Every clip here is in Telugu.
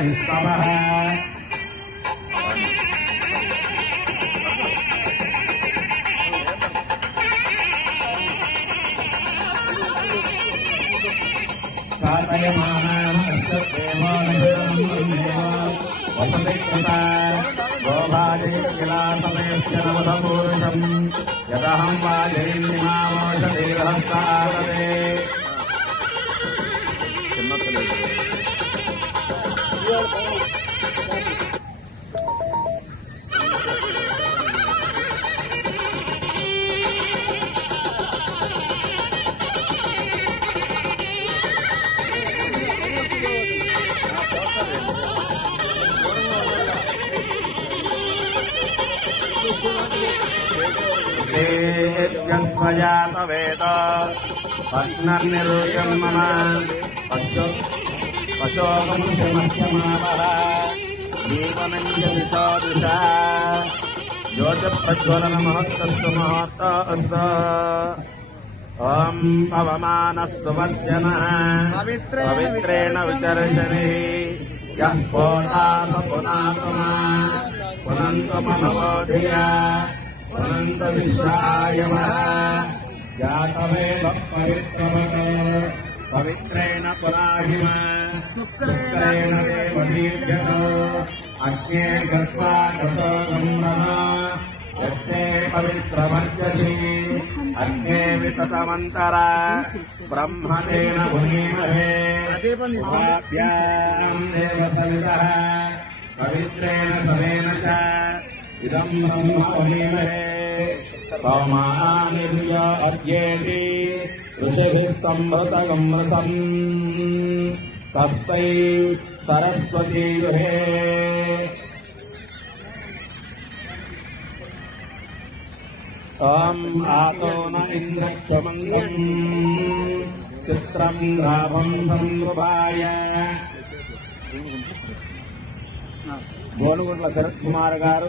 स्तवः वसति कृता गोभाजयिलासमयश्च नवधपूरुषम् यदहं वाजयिमामोषधीरहस्तादते यस्वजात वेद पत्नर्निरुजं मम पशो पशोकमुष्यमह्यमावः जीवनं च दिशो दिशा ज्योतिप्रज्वलनमहत्तस्तु महत्त अस्त ॐ पवमानः सुवर्जनः पवित्रेण विचर्षणे यः पोता स पुनात्मा पुनन्तमनवोधिया पुनन्तविश्वायवः जातवेव पवित्रवत् पवित्रेण पुराहिम शुक्रेण देव दीर्घतो अग्ने गत्वा गतो गन्धः यत्ते पवित्रमर्जसि अग्ने विततमन्तरा। ब्रह्मणेन भुनीमहे स्वाभ्याम् देव सवितः पवित्रेण समेन च। इदम् ब्रह्म भुनीमहे ऋषिभिः सम्भृतगमृतम् तस्मै सरस्वती गृहे ॐ आतो न इन्द्रक्षमङ्गम् चित्रम् लाभम् సంగృభాయ గోనుగుంట్ల శరత్ కుమార్ గారు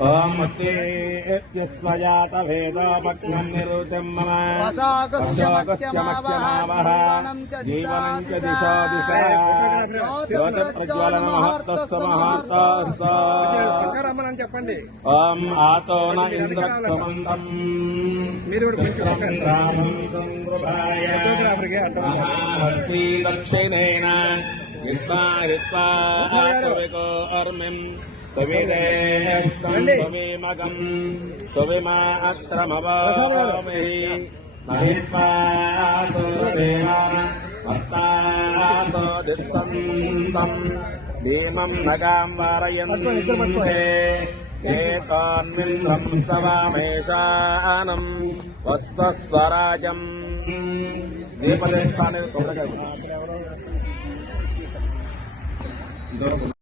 ఓం మత్తేస్వజాత జీవనం చ దిశా దిశ చెప్పండి ఓం ఆతోన ఇంద్రక్షమంతం మీరు రామం సంగృభాయ దక్షిణేన విద్వా విద్వా కవికో అర్మిం తవిదేష్టం తవిమగం తవిమా అత్రమవామి మహిత్వాసురదేవాన భక్తాసో దిత్సంతం. భీమం నగాం వారయంతే. ఏతాన్మింద్రం స్తవామేషానం వస్వస్వరాజం దీపదిష్టాన్ని కొబ్బరికాయ